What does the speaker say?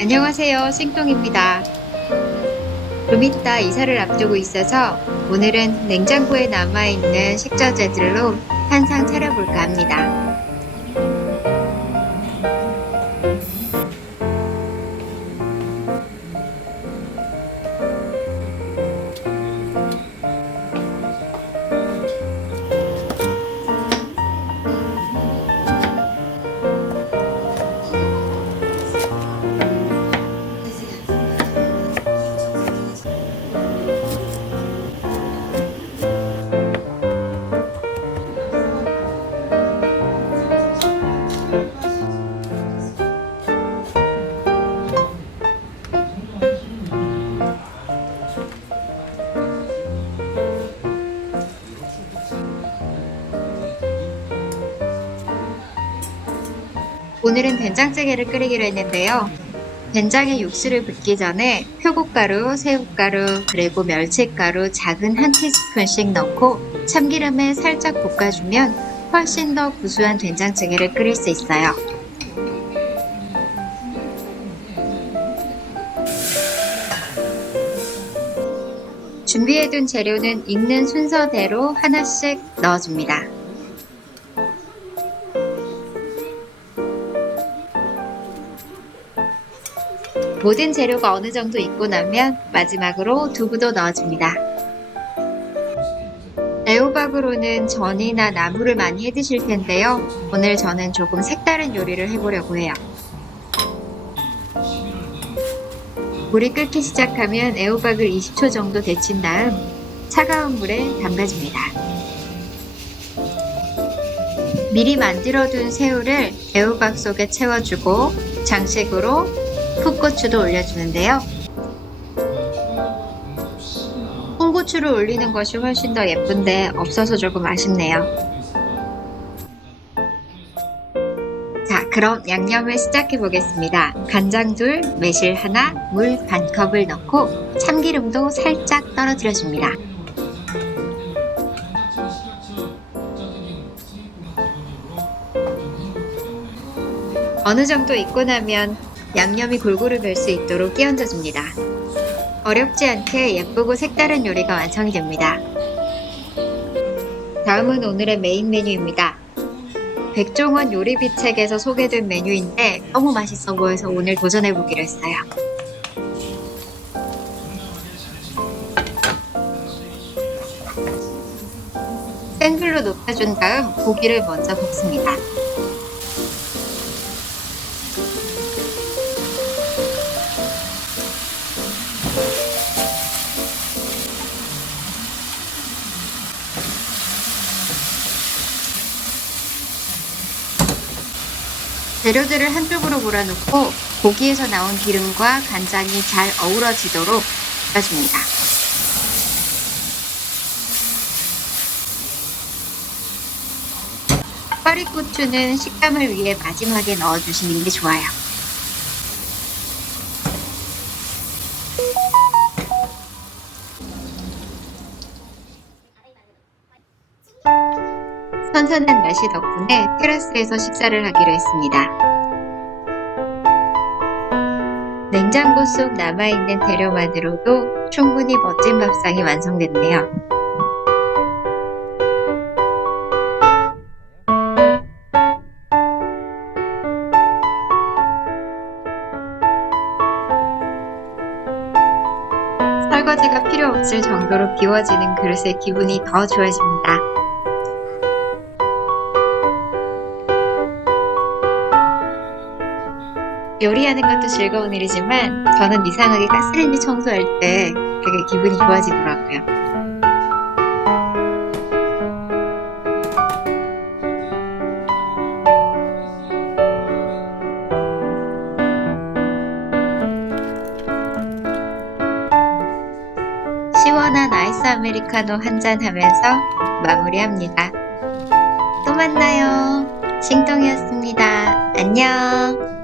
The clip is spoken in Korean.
안녕하세요. 생똥입니다. 좀 이따 이사를 앞두고 있어서 오늘은 냉장고에 남아있는 식자재들로 한상 차려볼까 합니다. 오늘은 된장찌개를 끓이기로 했는데요. 된장에 육수를 붓기 전에 표고가루, 새우가루, 그리고 멸치가루 작은 한 티스푼씩 넣고 참기름에 살짝 볶아주면 훨씬 더 구수한 된장찌개를 끓일 수 있어요. 준비해둔 재료는 익는 순서대로 하나씩 넣어줍니다. 모든 재료가 어느 정도 익고 나면 마지막으로 두부도 넣어줍니다. 애호박으로는 전이나 나물을 많이 해 드실 텐데요. 오늘 저는 조금 색다른 요리를 해보려고 해요. 물이 끓기 시작하면 애호박을 20초 정도 데친 다음 차가운 물에 담가줍니다. 미리 만들어둔 새우를 애호박 속에 채워주고 장식으로 풋고추도 올려주는데요. 홍고추를 올리는 것이 훨씬 더 예쁜데 없어서 조금 아쉽네요. 자, 그럼 양념을 시작해 보겠습니다. 간장 둘, 매실 하나, 물 반 컵을 넣고 참기름도 살짝 떨어뜨려 줍니다. 어느 정도 익고 나면 양념이 골고루 별 수 있도록 끼얹어 줍니다. 어렵지 않게 예쁘고 색다른 요리가 완성이 됩니다. 다음은 오늘의 메인 메뉴입니다. 백종원 요리비 책에서 소개된 메뉴인데 너무 맛있어 보여서 오늘 도전해 보기로 했어요. 센 불로 높여준 다음 고기를 먼저 볶습니다. 재료들을 한쪽으로 몰아놓고 고기에서 나온 기름과 간장이 잘 어우러지도록 볶아줍니다. 파리고추는 식감을 위해 마지막에 넣어주시는 게 좋아요. 선선한 날씨 덕분에 테라스에서 식사를 하기로 했습니다. 냉장고 속 남아있는 재료만으로도 충분히 멋진 밥상이 완성됐네요. 설거지가 필요 없을 정도로 비워지는 그릇에 기분이 더 좋아집니다. 요리하는 것도 즐거운 일이지만 저는 이상하게 가스레인지 청소할 때 되게 기분이 좋아지더라고요. 시원한 아이스 아메리카노 한잔 하면서 마무리합니다. 또 만나요. 싱덩이었습니다. 안녕.